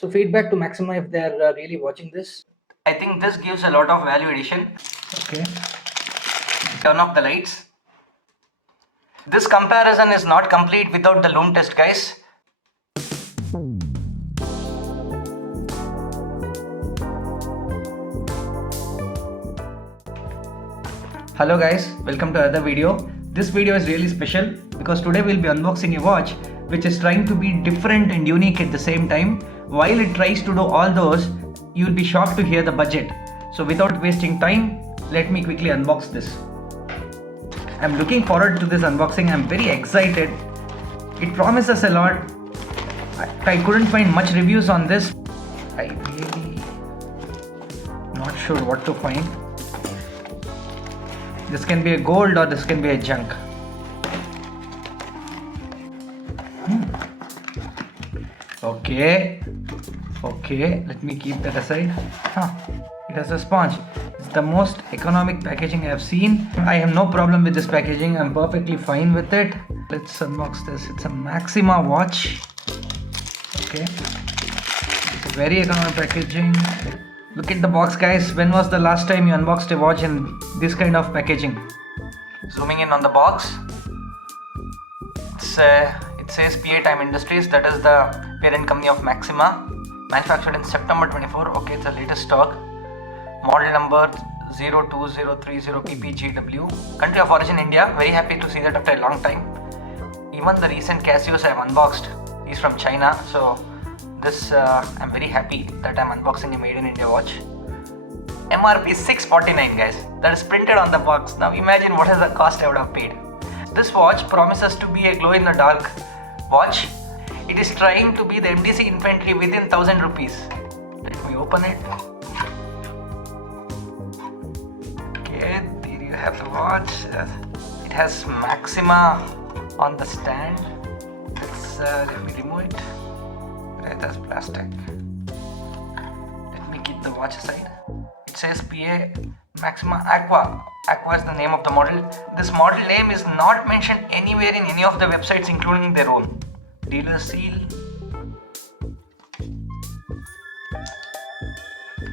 So feedback to Maxima if they are really watching this. I think this gives a lot of value addition. Okay. Turn off the lights. This comparison is not complete without the Lume test, guys. Hello guys, welcome to another video. This video is really special because today we'll be unboxing a watch which is trying to be different and unique at the same time. While it tries to do all those, you'll be shocked to hear the budget. So without wasting time, let me quickly unbox this. I'm looking forward to this unboxing. I'm very excited. It promises a lot. I couldn't find much reviews on this. I really not sure what to find. This can be a gold or this can be a junk. Okay, let me keep that aside. It has a sponge. It's the most economic packaging I've seen. I have no problem with this packaging. I'm perfectly fine with it. Let's unbox this. It's a Maxima watch. Okay, it's a very economic packaging. Look at the box, guys. When was the last time you unboxed a watch in this kind of packaging? Zooming in on the box, it says PA Time Industries, that is the parent company of Maxima. Manufactured in September 24. Okay, it's the latest stock. Model number 02030PPGW. Country of origin India. Very happy to see that after a long time. Even the recent Casios I have unboxed is from China. So this I'm very happy that I'm unboxing a made in India watch. MRP 649, guys. That is printed on the box. Now imagine what is the cost I would have paid. This watch promises to be a glow in the dark watch. It is trying to be the MDC Infantry within 1000 rupees. Let me open it. Okay, there you have the watch. It has Maxima on the stand. Let me remove it. Right, that's plastic. Let me keep the watch aside. It says PA Maxima Aqua. Aqua is the name of the model. This model name is not mentioned anywhere in any of the websites, including their own. Dealer seal.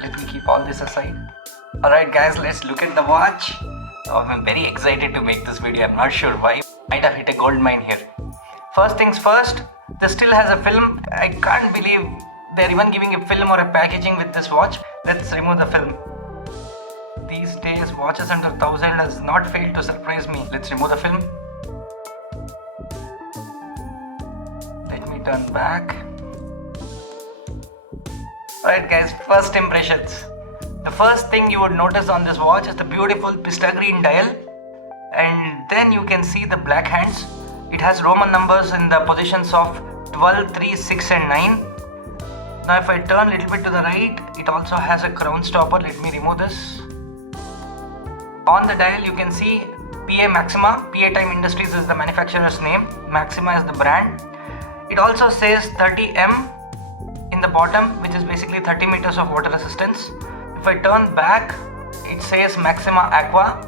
Let me keep all this aside. Alright guys, let's look at the watch. I'm very excited to make this video. I'm not sure why. Might have hit a gold mine here. First things first, this still has a film. I can't believe they're even giving a film or a packaging with this watch. Let's remove the film. These days, watches under 1000 has not failed to surprise me. Let's remove the film. Let me turn back. Alright guys, first impressions. The first thing you would notice on this watch is the beautiful pista green dial. And then you can see the black hands. It has Roman numbers in the positions of 12, 3, 6 and 9. Now if I turn a little bit to the right, it also has a crown stopper. Let me remove this. On the dial you can see PA Maxima. PA Time Industries is the manufacturer's name. Maxima is the brand. It also says 30M in the bottom, which is basically 30 meters of water resistance. If I turn back, it says Maxima Aqua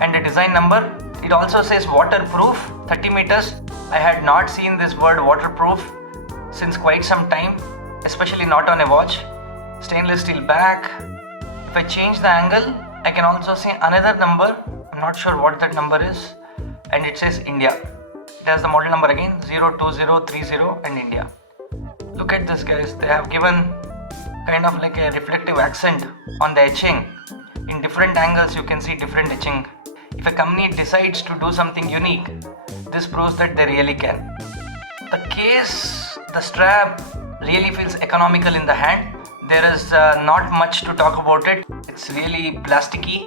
and the design number. It also says waterproof 30 meters. I had not seen this word waterproof since quite some time, especially not on a watch. Stainless steel back. If I change the angle, I can also see another number. I'm not sure what that number is. And it says India. It has the model number again, 02030 and India. Look at this, guys. They have given kind of like a reflective accent on the etching. In different angles you can see different etching. If a company decides to do something unique, this proves that they really can. The case, the strap really feels economical in the hand. There is not much to talk about it. It's really plasticky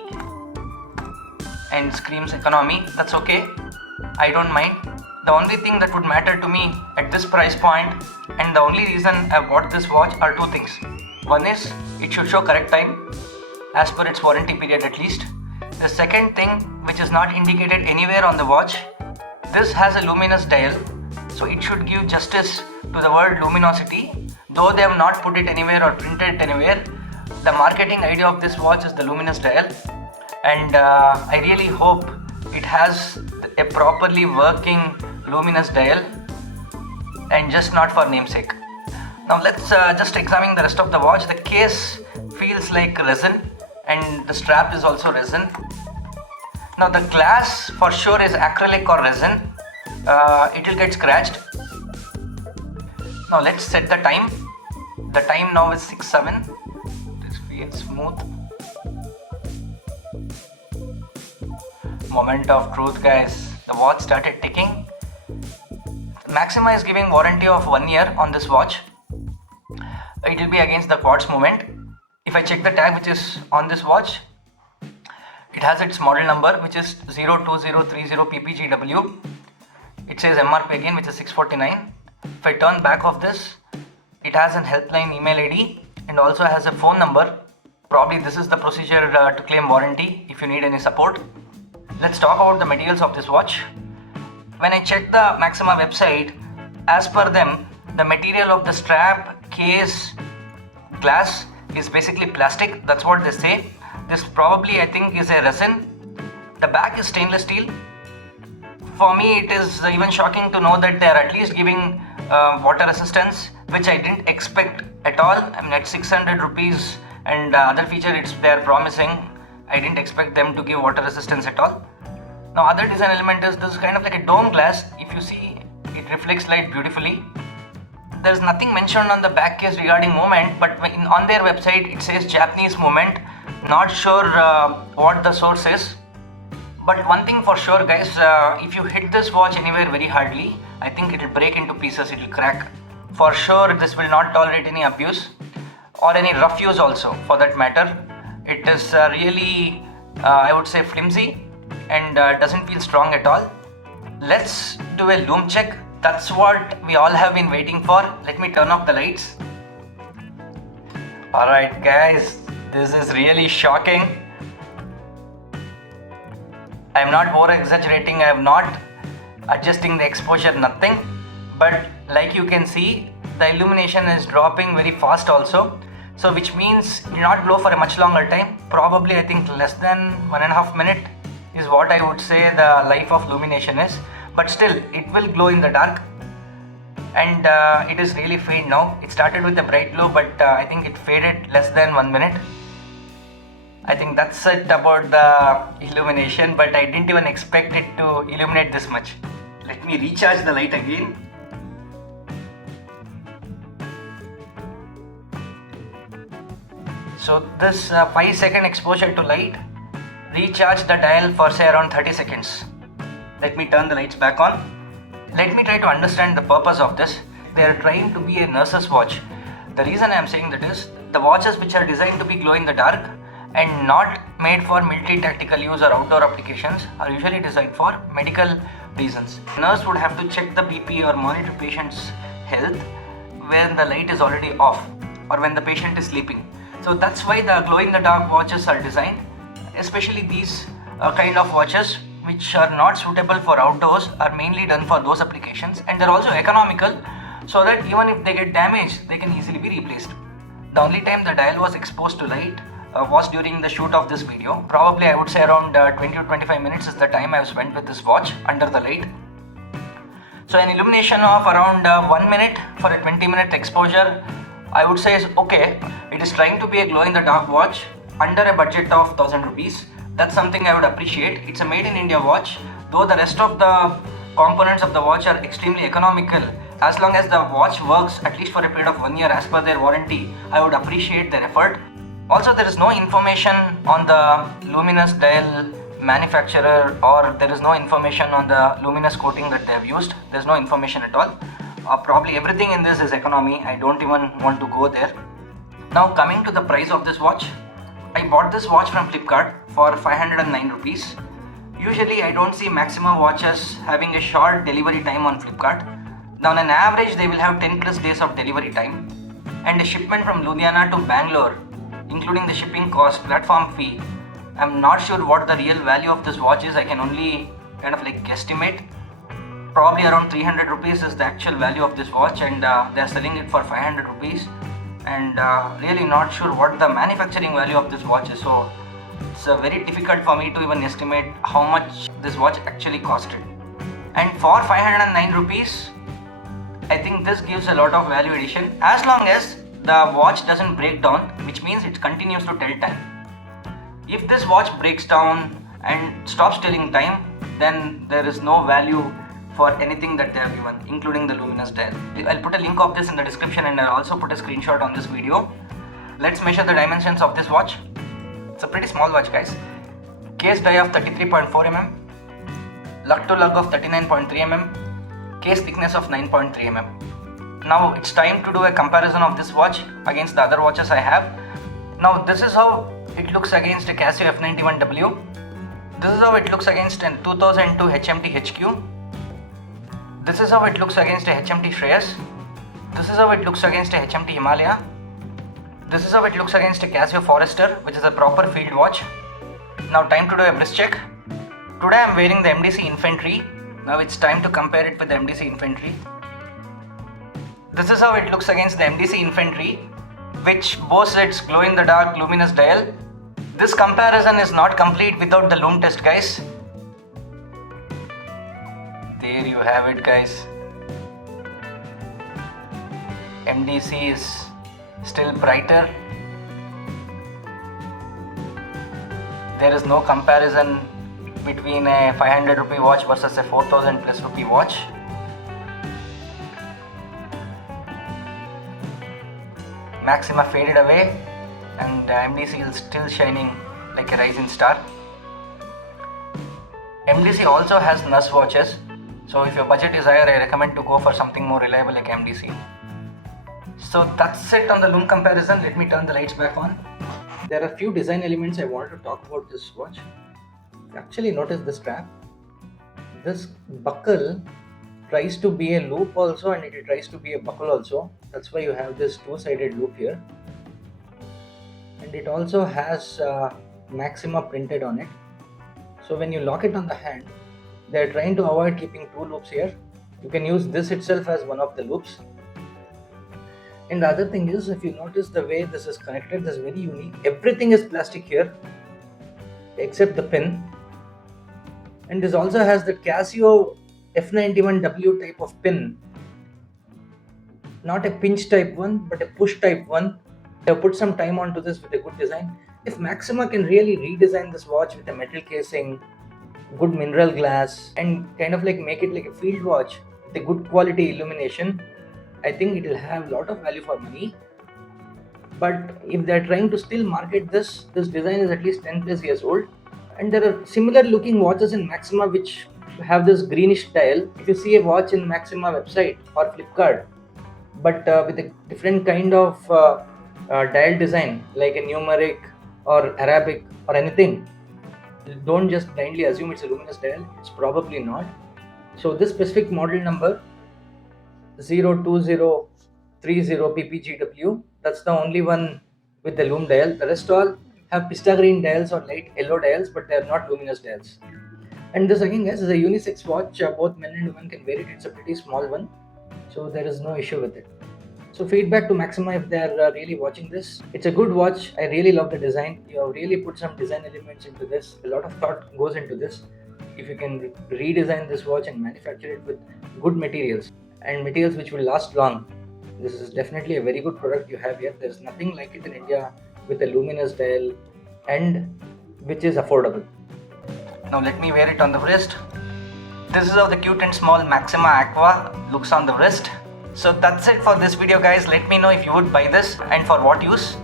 and screams economy. That's okay. I don't mind. The only thing that would matter to me at this price point, and the only reason I bought this watch, are two things. One is it should show correct time as per its warranty period at least. The second thing, which is not indicated anywhere on the watch, this has a luminous dial, so it should give justice to the word luminosity. Though they have not put it anywhere or printed it anywhere, the marketing idea of this watch is the luminous dial, and I really hope it has a properly working luminous dial and just not for namesake. Now let's just examine the rest of the watch. The case feels like resin and the strap is also resin. Now the glass for sure is acrylic or resin. It will get scratched. Now let's set the time. The time now is 6:07. This feels smooth. Moment of truth, guys. The watch started ticking. Maxima is giving warranty of 1 year on this watch. It will be against the quartz movement. If I check the tag which is on this watch, it has its model number which is 02030 ppgw. It says MRP again, which is 649. If I turn back of this, it has an helpline email ID and also has a phone number. Probably this is the procedure to claim warranty if you need any support. Let's talk about the materials of this watch. When I checked the Maxima website, as per them, the material of the strap, case, glass is basically plastic. That's what they say. This probably, I think, is a resin. The back is stainless steel. For me, it is even shocking to know that they are at least giving water resistance, which I didn't expect at all. I mean, at 600 rupees and other feature they are promising, I didn't expect them to give water resistance at all. Now other design element is this kind of like a dome glass. If you see, it reflects light beautifully. There is nothing mentioned on the back case regarding movement, but on their website it says Japanese movement. Not sure what the source is. But one thing for sure, guys, if you hit this watch anywhere very hardly, I think it will break into pieces, it will crack. For sure, this will not tolerate any abuse or any rough use also, for that matter. It is really, I would say, flimsy and doesn't feel strong at all. Let's do a lume check. That's what we all have been waiting for. Let me turn off the lights. Alright guys, this is really shocking. I am not over exaggerating, I am not adjusting the exposure, nothing. But like you can see, the illumination is dropping very fast also. So which means it will not glow for a much longer time. Probably I think less than 1.5 minutes is what I would say the life of illumination is. But still, it will glow in the dark. And it is really faint now. It started with a bright glow, but I think it faded less than 1 minute. I think that's it about the illumination, but I didn't even expect it to illuminate this much. Let me recharge the light again. So this 5-second exposure to light recharge the dial for say around 30 seconds. Let me turn the lights back on. Let me try to understand the purpose of this. They are trying to be a nurse's watch. The reason I am saying that is, the watches which are designed to be glow in the dark and not made for military tactical use or outdoor applications are usually designed for medical reasons. Nurse would have to check the BP or monitor patient's health when the light is already off or when the patient is sleeping. So that's why the glow in the dark watches are designed, especially these kind of watches which are not suitable for outdoors are mainly done for those applications, and they're also economical so that even if they get damaged, they can easily be replaced. The only time the dial was exposed to light was during the shoot of this video. Probably I would say around 20 to 25 minutes is the time I've spent with this watch under the light. So an illumination of around 1 minute for a 20-minute exposure, I would say is okay. It is trying to be a glow in the dark watch under a budget of 1000 rupees. That's something I would appreciate. It's a made in India watch, though the rest of the components of the watch are extremely economical. As long as the watch works at least for a period of 1 year as per their warranty, I would appreciate their effort. Also, there is no information on the Luminous dial manufacturer, or there is no information on the Luminous coating that they have used. There's no information at all. Probably everything in this is economy. I don't even want to go there. Now coming to the price of this watch, I bought this watch from Flipkart for 509 rupees. Usually I don't see Maxima watches having a short delivery time on Flipkart. Now on an average they will have 10 plus days of delivery time, and a shipment from Ludhiana to Bangalore, including the shipping cost, platform fee. I'm not sure what the real value of this watch is. I can only kind of like guesstimate. Probably around 300 rupees is the actual value of this watch, and they are selling it for 500 rupees. And really not sure what the manufacturing value of this watch is. So it's very difficult for me to even estimate how much this watch actually costed. And for 509 rupees, I think this gives a lot of value addition as long as the watch doesn't break down, which means it continues to tell time. If this watch breaks down and stops telling time, then there is no value for anything that they have given, including the Luminous dial. I'll put a link of this in the description, and I'll also put a screenshot on this video. Let's measure the dimensions of this watch. It's a pretty small watch, guys. Case die of 33.4 mm, lug to lug of 39.3 mm, case thickness of 9.3 mm. Now it's time to do a comparison of this watch against the other watches I have. Now this is how it looks against a Casio F91W. This is how it looks against a 2002 HMT HQ. This is how it looks against a HMT Shreyas. This is how it looks against a HMT Himalaya. This is how it looks against a Casio Forester, which is a proper field watch. Now time to do a wrist check. Today I am wearing the MDC Infantry. Now it's time to compare it with the MDC Infantry. This is how it looks against the MDC Infantry, which boasts its glow-in-the-dark luminous dial. This comparison is not complete without the Lume test, guys. There you have it, guys. MDC is still brighter. There is no comparison between a 500 rupee watch versus a 4000 plus rupee watch. Maxima faded away and MDC is still shining like a rising star. MDC also has NUS watches, so if your budget is higher, I recommend to go for something more reliable like MDC. So that's it on the Lume comparison. Let me turn the lights back on. There are a few design elements I wanted to talk about this watch. Actually, notice the strap. This buckle tries to be a loop also, and it tries to be a buckle also. That's why you have this two-sided loop here. And it also has Maxima printed on it. So when you lock it on the hand, they are trying to avoid keeping two loops here. You can use this itself as one of the loops. And the other thing is, if you notice the way this is connected, this is very unique. Everything is plastic here except the pin. And this also has the Casio F91W type of pin. Not a pinch type one, but a push type one. They have put some time onto this with a good design. If Maxima can really redesign this watch with a metal casing, good mineral glass, and kind of like make it like a field watch with a good quality illumination, I think it will have a lot of value for money. But if they are trying to still market this design is at least 10 plus years old. And there are similar looking watches in Maxima which have this greenish dial. If you see a watch in Maxima website or Flipkart, but with a different kind of dial design like a numeric or Arabic or anything, don't just blindly assume it's a luminous dial. It's probably not. So this specific model number 02030 PPGW, that's the only one with the Lume dial. The rest all have pista green dials or light yellow dials, but they are not luminous dials. And this again, guys, is a unisex watch. Both men and women can wear it. It's a pretty small one, so there is no issue with it. So feedback to Maxima if they are really watching this. It's a good watch. I really love the design. You have really put some design elements into this. A lot of thought goes into this. If you can redesign this watch and manufacture it with good materials and materials which will last long, this is definitely a very good product you have here. There's nothing like it in India with a luminous dial and which is affordable. Now let me wear it on the wrist. This is how the cute and small Maxima Aqua looks on the wrist. So that's it for this video, guys. Let me know if you would buy this and for what use.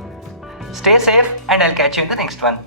Stay safe, and I'll catch you in the next one.